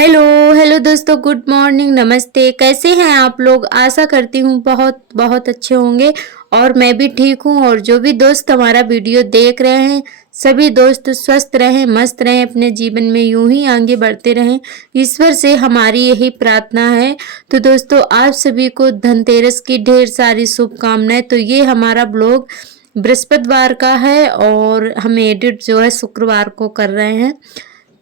Hello hello दोस्तों, good morning, नमस्ते। कैसे हैं आप लोग? आशा करती हूँ बहुत बहुत अच्छे होंगे और मैं भी ठीक हूँ। और जो भी दोस्त हमारा वीडियो देख रहे हैं, सभी दोस्त स्वस्थ रहें, मस्त रहें, अपने जीवन में यूं ही आगे बढ़ते रहें, ईश्वर से हमारी यही प्रार्थना है। तो दोस्तों, आप सभी को धनतेरस की ढेर सारी शुभकामनाएं। तो ये हमारा ब्लॉग बृहस्पतिवार का है और हम एडिट जो है शुक्रवार को कर रहे हैं।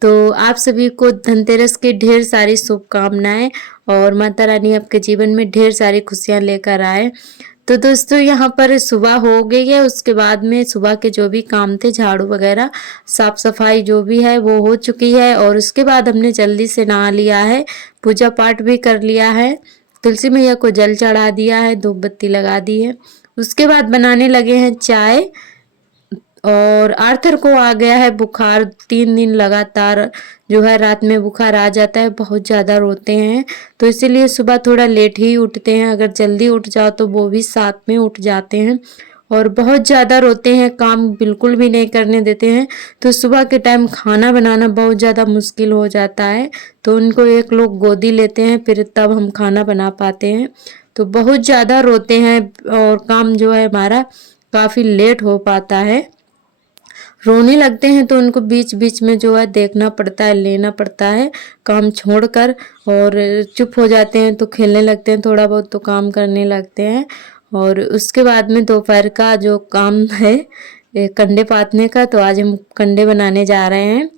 तो आप सभी को धनतेरस की ढेर सारी शुभकामनाएं और माता रानी आपके जीवन में ढेर सारी खुशियां लेकर आए। तो दोस्तों, यहाँ पर सुबह हो गई है। उसके बाद में सुबह के जो भी काम थे, झाड़ू वगैरह, साफ सफाई जो भी है वो हो चुकी है। और उसके बाद हमने जल्दी से नहा लिया है, पूजा पाठ भी कर लिया है, तुलसी मैया को जल चढ़ा दिया है, धूप बत्ती लगा दी है। उसके बाद बनाने लगे हैं चाय। और आर्थर को आ गया है बुखार, 3 दिन लगातार जो है रात में बुखार आ जाता है, बहुत ज़्यादा रोते हैं। तो इसीलिए सुबह थोड़ा लेट ही उठते हैं। अगर जल्दी उठ जाओ तो वो भी साथ में उठ जाते हैं और बहुत ज़्यादा रोते हैं, काम बिल्कुल भी नहीं करने देते हैं। तो सुबह के टाइम खाना बनाना बहुत ज़्यादा मुश्किल हो जाता है। तो उनको एक लोग गोदी लेते हैं, फिर तब हम खाना बना पाते हैं। तो बहुत ज़्यादा रोते हैं और काम जो है हमारा काफ़ी लेट हो पाता है। रोने लगते हैं तो उनको बीच बीच में जो है देखना पड़ता है, लेना पड़ता है काम छोड़कर। और चुप हो जाते हैं तो खेलने लगते हैं, थोड़ा बहुत तो काम करने लगते हैं। और उसके बाद में दोपहर का जो काम है कंडे पाथने का, तो आज हम कंडे बनाने जा रहे हैं।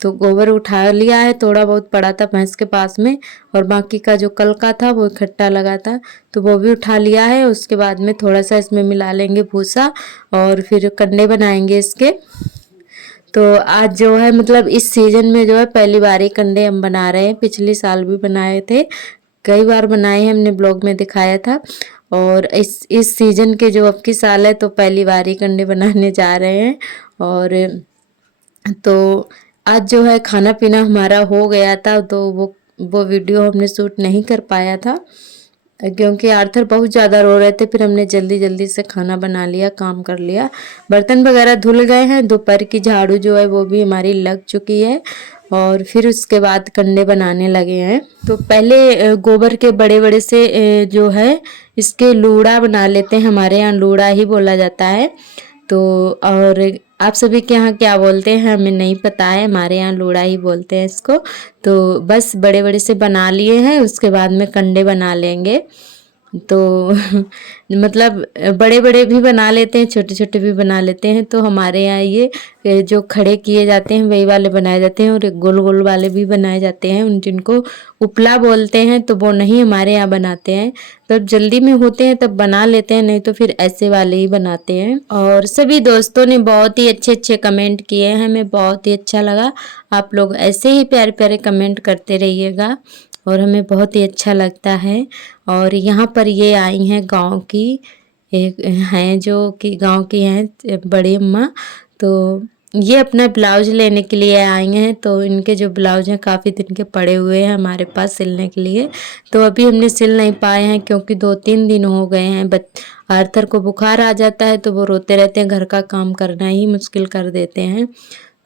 तो गोबर उठा लिया है, थोड़ा बहुत पड़ा था भैंस के पास में, और बाकी का जो कल का था वो इकट्ठा लगा था तो वो भी उठा लिया है। उसके बाद में थोड़ा सा इसमें मिला लेंगे भूसा और फिर कंडे बनाएंगे इसके। तो आज जो है मतलब इस सीजन में जो है पहली बार ही कंडे हम बना रहे हैं। पिछले साल भी बनाए थे, कई बार बनाए हैं, हमने ब्लॉग में दिखाया था। और इस सीजन के जो अब की साल है तो पहली बार ही कंडे बनाने जा रहे हैं। और तो आज जो है खाना पीना हमारा हो गया था, तो वो वीडियो हमने शूट नहीं कर पाया था क्योंकि आर्थर बहुत ज़्यादा रो रहे थे। फिर हमने जल्दी जल्दी से खाना बना लिया, काम कर लिया, बर्तन वगैरह धुल गए हैं। दोपहर की झाड़ू जो है वो भी हमारी लग चुकी है और फिर उसके बाद कंडे बनाने लगे हैं। तो पहले गोबर के बड़े बड़े से जो है इसके लूड़ा बना लेते हैं, हमारे यहाँ लूड़ा ही बोला जाता है। तो और आप सभी के यहाँ क्या बोलते हैं हमें नहीं पता है, हमारे यहाँ लूड़ा ही बोलते हैं इसको। तो बस बड़े बड़े से बना लिए हैं, उसके बाद में कंडे बना लेंगे। तो मतलब बड़े बड़े भी बना लेते हैं, छोटे छोटे भी बना लेते हैं। तो हमारे यहाँ ये जो खड़े किए जाते हैं वही वाले बनाए जाते हैं, और एक गोल गोल वाले भी बनाए जाते हैं, उन जिनको उपला बोलते हैं। तो वो नहीं हमारे यहाँ बनाते हैं, तब जल्दी में होते हैं तब बना लेते हैं, नहीं तो फिर ऐसे वाले ही बनाते हैं। और सभी दोस्तों ने बहुत ही अच्छे अच्छे कमेंट किए हैं, हमें बहुत ही अच्छा लगा। आप लोग ऐसे ही प्यारे प्यारे कमेंट करते रहिएगा और हमें बहुत ही अच्छा लगता है। और यहाँ पर ये आई हैं गांव की, एक हैं जो कि गांव की हैं बड़ी अम्मा। तो ये अपना ब्लाउज लेने के लिए आई हैं। तो इनके जो ब्लाउज हैं काफ़ी दिन के पड़े हुए हैं हमारे पास सिलने के लिए। तो अभी हमने सिल नहीं पाए हैं क्योंकि 2-3 दिन हो गए हैं। आर्थर को बुखार आ जाता है तो वो रोते रहते हैं, घर का काम करना ही मुश्किल कर देते हैं।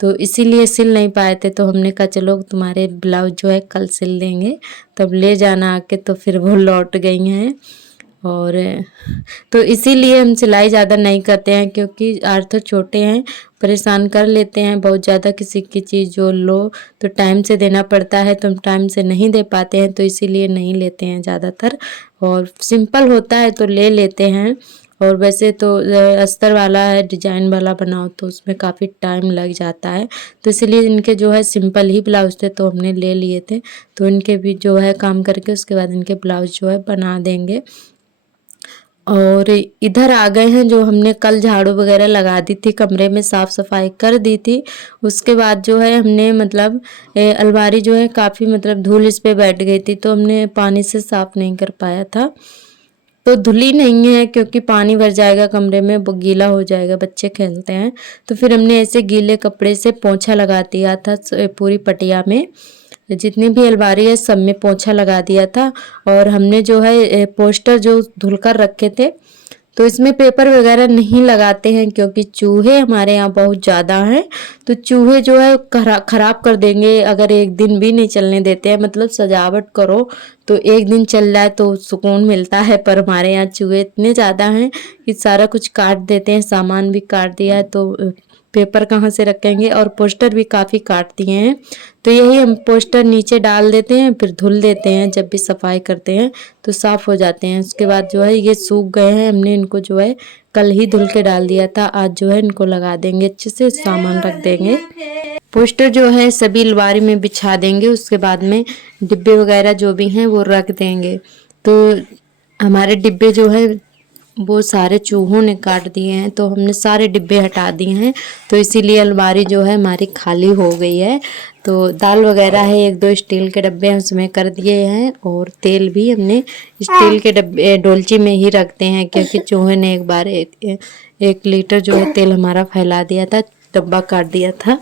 तो इसीलिए सिल नहीं पाए थे। तो हमने कहा चलो तुम्हारे ब्लाउज जो है कल सिल देंगे, तब ले जाना आके। तो फिर वो लौट गई हैं। और तो इसीलिए हम सिलाई ज़्यादा नहीं करते हैं क्योंकि आर्थर छोटे हैं, परेशान कर लेते हैं बहुत ज़्यादा। किसी की चीज़ जो लो तो टाइम से देना पड़ता है, तो हम टाइम से नहीं दे पाते हैं, तो इसीलिए नहीं लेते हैं ज़्यादातर। और सिंपल होता है तो ले लेते हैं। और वैसे तो अस्तर वाला है, डिजाइन वाला बनाओ तो उसमें काफ़ी टाइम लग जाता है। तो इसलिए इनके जो है सिंपल ही ब्लाउज थे तो हमने ले लिए थे। तो इनके भी जो है काम करके उसके बाद इनके ब्लाउज जो है बना देंगे। और इधर आ गए हैं, जो हमने कल झाड़ू वगैरह लगा दी थी, कमरे में साफ़ सफाई कर दी थी। उसके बाद जो है हमने मतलब अलमारी जो है काफ़ी मतलब धूल इस पे बैठ गई थी, तो हमने पानी से साफ़ नहीं कर पाया था। तो धुली नहीं है क्योंकि पानी भर जाएगा कमरे में, वो गीला हो जाएगा, बच्चे खेलते हैं। तो फिर हमने ऐसे गीले कपड़े से पोंछा लगा दिया था पूरी पटिया में, जितनी भी अलमारी है सब में पोंछा लगा दिया था। और हमने जो है पोस्टर जो धुलकर रखे थे तो इसमें पेपर वगैरह नहीं लगाते हैं क्योंकि चूहे हमारे यहाँ बहुत ज़्यादा हैं। तो चूहे जो है खराब कर देंगे अगर एक दिन भी नहीं चलने देते हैं। मतलब सजावट करो तो एक दिन चल जाए तो सुकून मिलता है, पर हमारे यहाँ चूहे इतने ज़्यादा हैं कि सारा कुछ काट देते हैं। सामान भी काट दिया है तो पेपर कहाँ से रखेंगे, और पोस्टर भी काफ़ी काट दिए हैं। तो यही हम पोस्टर नीचे डाल देते हैं, फिर धुल देते हैं। जब भी सफाई करते हैं तो साफ़ हो जाते हैं। उसके बाद जो है ये सूख गए हैं, हमने इनको जो है कल ही धुल के डाल दिया था। आज जो है इनको लगा देंगे, अच्छे से सामान रख देंगे। पोस्टर जो है सभी अलमारी में बिछा देंगे। उसके बाद में डिब्बे वगैरह जो भी हैं वो रख देंगे। तो हमारे डिब्बे जो है वो सारे चूहों ने काट दिए हैं, तो हमने सारे डिब्बे हटा दिए हैं। तो इसीलिए अलमारी जो है हमारी खाली हो गई है। तो दाल वगैरह है, एक दो स्टील के डब्बे हम उसमें कर दिए हैं, और तेल भी हमने स्टील के डब्बे डोलची में ही रखते हैं क्योंकि चूहे ने एक बार 1 लीटर जो है तेल हमारा फैला दिया था, डब्बा काट दिया था।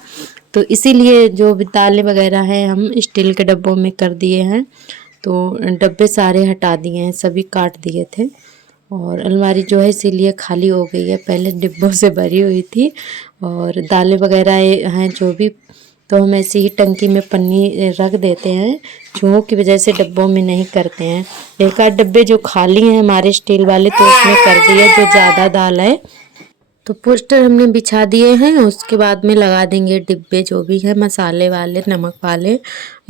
तो इसीलिए जो भी दालें वगैरह हैं हम स्टील के डब्बों में कर दिए हैं। तो डब्बे सारे हटा दिए हैं, सभी काट दिए थे, और अलमारी जो है इसीलिए खाली हो गई है। पहले डिब्बों से भरी हुई थी, और दालें वगैरह हैं जो भी, तो हम ऐसे ही टंकी में पन्नी रख देते हैं। चूहों की वजह से डब्बों में नहीं करते हैं। एक आध डब्बे जो खाली हैं हमारे स्टील वाले तो उसमें कर दिए, जो ज़्यादा दाल है। तो पोस्टर हमने बिछा दिए हैं। उसके बाद में लगा देंगे डिब्बे जो भी है मसाले वाले, नमक वाले।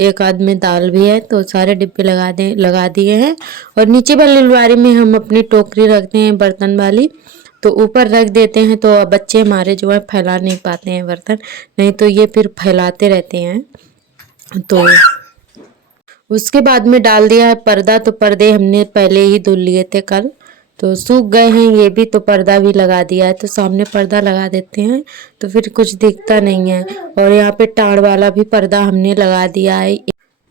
एक आध में दाल भी है, तो सारे डिब्बे लगा दिए हैं। और नीचे वाली अलमारी में हम अपनी टोकरी रखते हैं बर्तन वाली, तो ऊपर रख देते हैं। तो बच्चे हमारे जो है फैला नहीं पाते हैं बर्तन, नहीं तो ये फिर फैलाते रहते हैं। तो उसके बाद में डाल दिया है पर्दा। तो पर्दे हमने पहले ही धुल लिए थे कल, तो सूख गए हैं ये भी, तो पर्दा भी लगा दिया है। तो सामने पर्दा लगा देते हैं तो फिर कुछ दिखता नहीं है। और यहाँ पे टाड़ वाला भी पर्दा हमने लगा दिया है।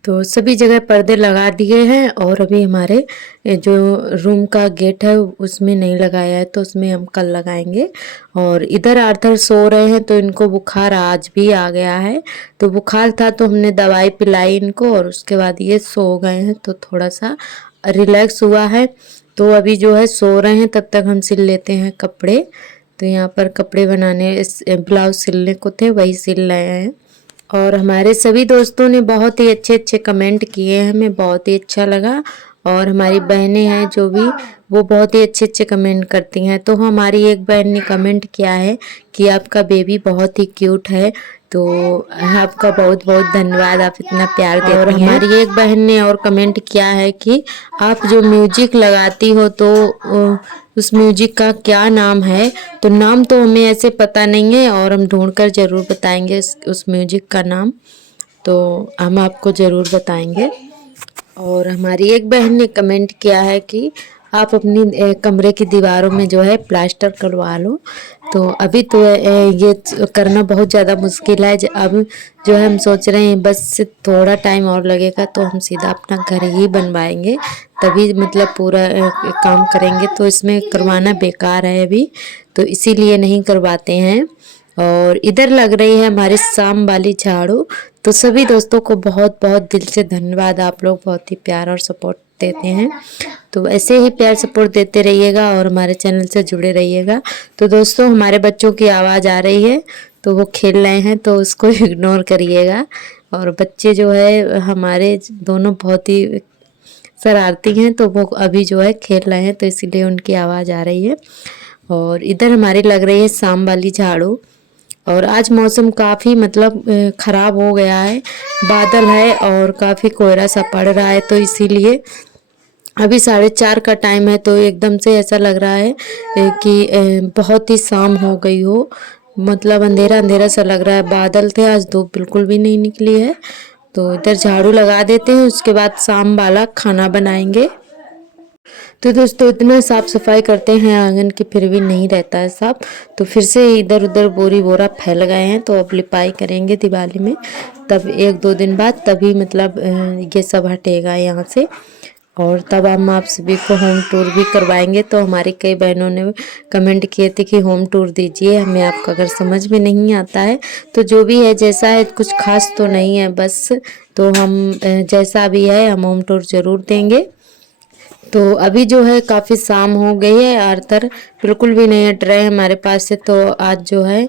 तो सभी जगह पर्दे लगा दिए हैं। और अभी हमारे जो रूम का गेट है उसमें नहीं लगाया है, तो उसमें हम कल लगाएंगे। और इधर आर्थर सो रहे हैं, तो इनको बुखार आज भी आ गया है। तो बुखार था तो हमने दवाई पिलाई इनको, और उसके बाद ये सो गए हैं, तो थोड़ा सा रिलैक्स हुआ है। तो अभी जो है सो रहे हैं, तब तक हम सिल लेते हैं कपड़े। तो यहाँ पर कपड़े बनाने, ब्लाउज सिलने को थे, वही सिल रहे हैं। और हमारे सभी दोस्तों ने बहुत ही अच्छे अच्छे कमेंट किए हैं, हमें बहुत ही अच्छा लगा। और हमारी बहनें हैं जो भी, वो बहुत ही अच्छे अच्छे कमेंट करती हैं। तो हमारी एक बहन ने कमेंट किया है कि आपका बेबी बहुत ही क्यूट है। तो आपका बहुत बहुत धन्यवाद, आप इतना प्यार देती हैं। और हमारी एक बहन ने और कमेंट किया है कि आप जो म्यूजिक लगाती हो तो उस म्यूजिक का क्या नाम है। तो नाम तो हमें ऐसे पता नहीं है, और हम ढूंढकर ज़रूर बताएंगे उस म्यूजिक का नाम, तो हम आपको ज़रूर बताएंगे। और हमारी एक बहन ने कमेंट किया है कि आप अपनी कमरे की दीवारों में जो है प्लास्टर करवा लो। तो अभी तो ये करना बहुत ज़्यादा मुश्किल है। अब जो है हम सोच रहे हैं बस थोड़ा टाइम और लगेगा तो हम सीधा अपना घर ही बनवाएंगे, तभी मतलब पूरा काम करेंगे। तो इसमें करवाना बेकार है अभी, तो इसीलिए नहीं करवाते हैं। और इधर लग रही है हमारी शाम वाली झाड़ू। तो सभी दोस्तों को बहुत बहुत दिल से धन्यवाद, आप लोग बहुत ही प्यार और सपोर्ट देते हैं। तो ऐसे ही प्यार सपोर्ट देते रहिएगा और हमारे चैनल से जुड़े रहिएगा। तो दोस्तों हमारे बच्चों की आवाज़ आ रही है, तो वो खेल रहे हैं, तो उसको इग्नोर करिएगा। और बच्चे जो है हमारे दोनों बहुत ही शरारती हैं, तो वो अभी जो है खेल रहे हैं, तो इसीलिए उनकी आवाज़ आ रही है। और इधर हमारी लग रही है शाम वाली झाड़ू। और आज मौसम काफ़ी मतलब ख़राब हो गया है, बादल है और काफ़ी कोहरा सा पड़ रहा है। तो इसीलिए अभी 4:30 का टाइम है, तो एकदम से ऐसा लग रहा है कि बहुत ही शाम हो गई हो। मतलब अंधेरा अंधेरा सा लग रहा है। बादल थे, आज धूप बिल्कुल भी नहीं निकली है। तो इधर झाड़ू लगा देते हैं, उसके बाद शाम वाला खाना बनाएंगे। तो दोस्तों इतना साफ़ सफाई करते हैं आंगन की, फिर भी नहीं रहता है साफ। तो फिर से इधर उधर बोरा फैल गए हैं, तो अब लिपाई करेंगे दिवाली में, तब 1-2 दिन बाद तभी मतलब ये सब हटेगा यहाँ से। और तब हम आप सभी को होम टूर भी करवाएंगे। तो हमारी कई बहनों ने कमेंट किए थे कि होम टूर दीजिए हमें, आपका अगर समझ में नहीं आता है तो जो भी है जैसा है, कुछ खास तो नहीं है बस, तो हम जैसा भी है हम होम टूर ज़रूर देंगे। तो अभी जो है काफ़ी शाम हो गई है, आर्थर बिल्कुल भी नहीं हट रहे हैं हमारे पास से। तो आज जो है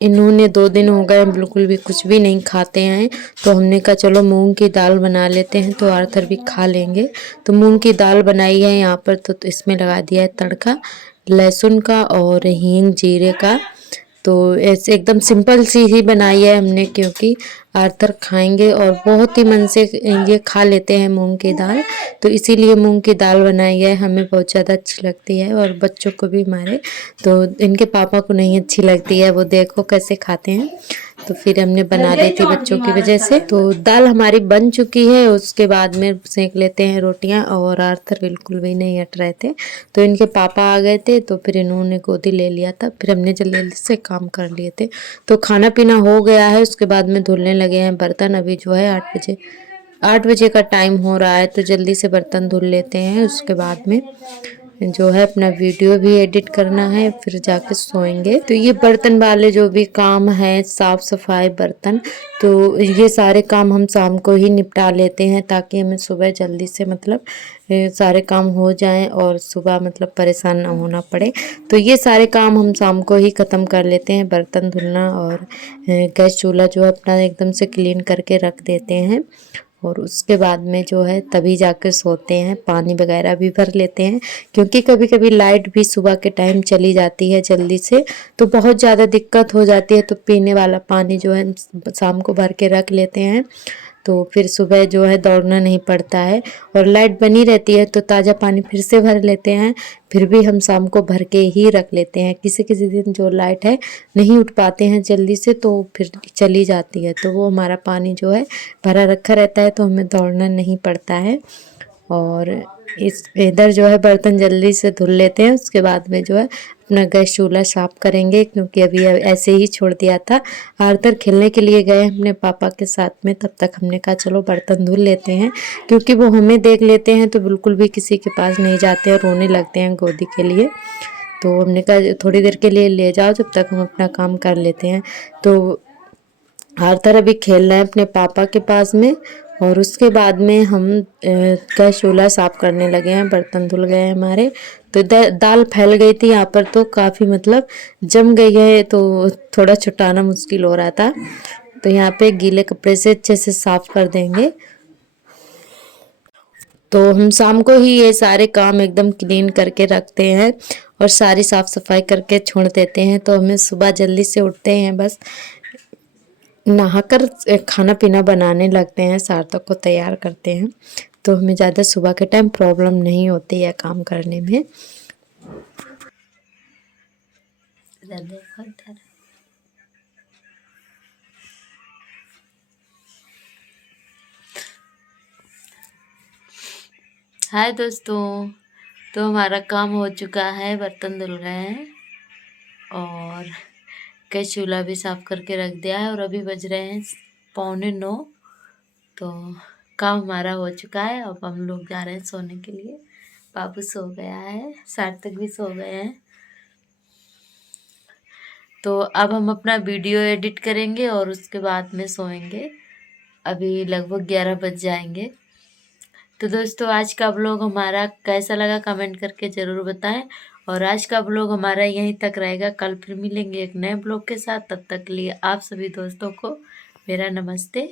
इन्होंने 2 दिन हो गए बिल्कुल भी कुछ भी नहीं खाते हैं। तो हमने कहा चलो मूंग की दाल बना लेते हैं, तो आर्थर भी खा लेंगे। तो मूंग की दाल बनाई है यहाँ पर। तो इसमें लगा दिया है तड़का लहसुन का और हींग जीरे का। तो ऐसे एकदम सिंपल सी ही बनाई है हमने, क्योंकि आर्थर खाएंगे और बहुत ही मन से ये खा लेते हैं मूंग की दाल। तो इसीलिए मूंग की दाल बनाई है, हमें बहुत ज़्यादा अच्छी लगती है और बच्चों को भी हमारे। तो इनके पापा को नहीं अच्छी लगती है, वो देखो कैसे खाते हैं। तो फिर हमने बना ली थी बच्चों की वजह से। तो दाल हमारी बन चुकी है, उसके बाद में सेक लेते हैं रोटियां। और आर्थर बिल्कुल भी नहीं हट रहे थे, तो इनके पापा आ गए थे, तो फिर इन्होंने गोदी ले लिया था। फिर हमने जल्दी से काम कर लिए थे। तो खाना पीना हो गया है, उसके बाद में धुलने लगे हैं बर्तन। अभी जो है 8 बजे का टाइम हो रहा है, तो जल्दी से बर्तन धुल लेते हैं। उसके बाद में जो है अपना वीडियो भी एडिट करना है, फिर जाके सोएंगे। तो ये बर्तन वाले जो भी काम है, साफ सफाई बर्तन, तो ये सारे काम हम शाम को ही निपटा लेते हैं, ताकि हमें सुबह जल्दी से मतलब सारे काम हो जाएं और सुबह मतलब परेशान ना होना पड़े। तो ये सारे काम हम शाम को ही ख़त्म कर लेते हैं, बर्तन धुलना। और गैस चूल्हा जो है अपना एकदम से क्लीन करके रख देते हैं। और उसके बाद में जो है तभी जाकर सोते हैं। पानी वगैरह भी भर लेते हैं, क्योंकि कभी कभी लाइट भी सुबह के टाइम चली जाती है जल्दी से, तो बहुत ज़्यादा दिक्कत हो जाती है। तो पीने वाला पानी जो है शाम को भर के रख लेते हैं, तो फिर सुबह जो है दौड़ना नहीं पड़ता है। और लाइट बनी रहती है तो ताज़ा पानी फिर से भर लेते हैं। फिर भी हम शाम को भर के ही रख लेते हैं। किसी किसी दिन जो लाइट है नहीं उठ पाते हैं जल्दी से, तो फिर चली जाती है, तो वो हमारा पानी जो है भरा रखा रहता है, तो हमें दौड़ना नहीं पड़ता है। और इस इधर जो है बर्तन जल्दी से धुल लेते हैं। उसके बाद में जो है अपना गैस चूल्हा साफ करेंगे, क्योंकि अभी ऐसे ही छोड़ दिया था। आर्थर खेलने के लिए गए अपने पापा के साथ में, तब तक हमने कहा चलो बर्तन धुल लेते हैं, क्योंकि वो हमें देख लेते हैं तो बिल्कुल भी किसी के पास नहीं जाते हैं, रोने लगते हैं गोदी के लिए। तो हमने कहा थोड़ी देर के लिए ले जाओ, जब तक हम अपना काम कर लेते हैं। तो आर्थर अभी खेल रहे हैं अपने पापा के पास में। और उसके बाद में हम गैस चूल्हा साफ करने लगे हैं, बर्तन धुल गए हैं हमारे। तो दाल फैल गई थी यहाँ पर, तो काफ़ी मतलब जम गई है, तो थोड़ा छुटाना मुश्किल हो रहा था। तो यहाँ पे गीले कपड़े से अच्छे से साफ कर देंगे। तो हम शाम को ही ये सारे काम एकदम क्लीन करके रखते हैं और सारी साफ सफाई करके छोड़ देते हैं। तो हमें सुबह जल्दी से उठते हैं, बस नहाकर खाना पीना बनाने लगते हैं, सार्थक को तैयार करते हैं। तो हमें ज़्यादा सुबह के टाइम प्रॉब्लम नहीं होती है काम करने में। हाय दोस्तों, तो हमारा काम हो चुका है, बर्तन धुल गए हैं और गैस चूल्हा भी साफ करके रख दिया है। और अभी बज रहे हैं 8:45। तो काम हमारा हो चुका है। अब हम लोग जा रहे हैं सोने के लिए। बाबू सो गया है, सार्थक भी सो गए हैं। तो अब हम अपना वीडियो एडिट करेंगे और उसके बाद में सोएंगे। अभी लगभग 11 बज जाएंगे। तो दोस्तों आज का व्लॉग हमारा कैसा लगा कमेंट करके ज़रूर बताएं। और आज का व्लॉग हमारा यहीं तक रहेगा। कल फिर मिलेंगे एक नए व्लॉग के साथ। तब तक के लिए आप सभी दोस्तों को मेरा नमस्ते।